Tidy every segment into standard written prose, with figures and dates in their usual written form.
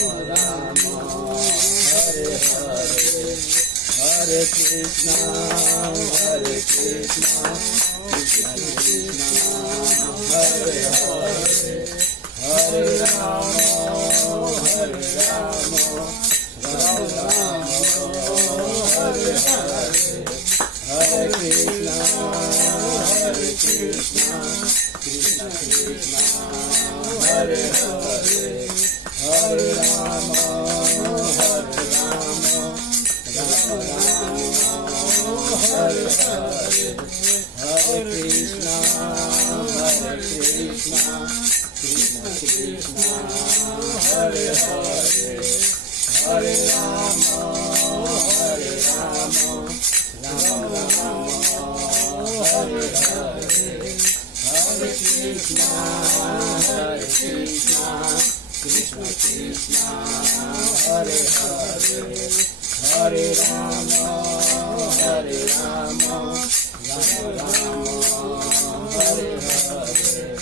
Rama, Hare Hare, Hare Krishna, Hare Krishna, Krishna Krishna, Hare Hare, Hare Rama, Hare Rama, Rama Rama, Hare Hare, Hare Krishna, Hare Krishna, Krishna Krishna, Hare Hare, Hare Rama, Hare Rama, Rama Rama, Hare Hare, Hare Krishna, Hare Krishna, Krishna Krishna, Hare Hare, Hare Rama, Hare Rama, Rama Rama, Hare Hare, Hare Krishna, Hare Krishna, Krishna Krishna, Hare Hare, Hare Rama, Hare Rama, Rama Rama, Hare Hare,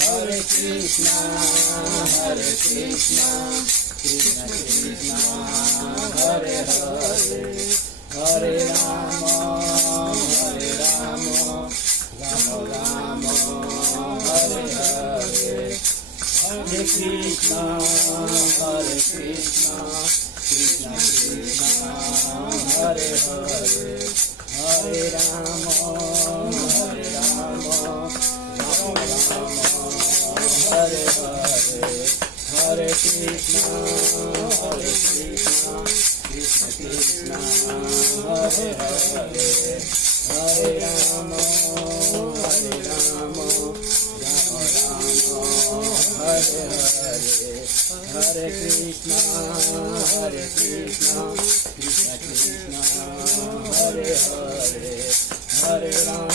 Hare Krishna, Hare Krishna, Krishna Krishna, Hare Hare, Hare Rama, Hare Rama, Rama Rama, Hare Hare, Hare Krishna, Hare Krishna, Krishna Krishna, Hare Hare, Hare Rama, Hare Rama, Rama Rama, Hare Hare, Hare Krishna, Hare Krishna, Krishna Krishna, Hare Hare, Hare Rama, Hare Rama, Rama Rama, Hare Hare, Hare Krishna, Hare Krishna, Krishna Krishna, Hare Hare, Hare Rama,